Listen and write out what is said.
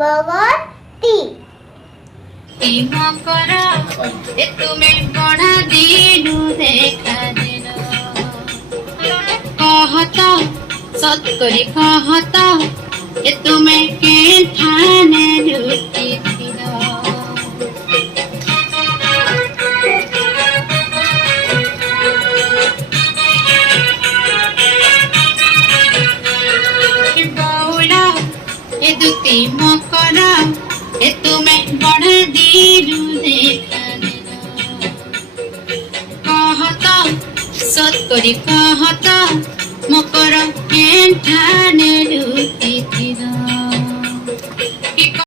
बगती मकर ए तुम्हें बढ़ा दिनु देखा दिन कहता सत करी कहता ए तुम्हें के ठाने लुटी ए दुती मकर ए तुम्हें बढ़ा दिनु देखा कहता सत करी कहता मकर के ठाने लुटी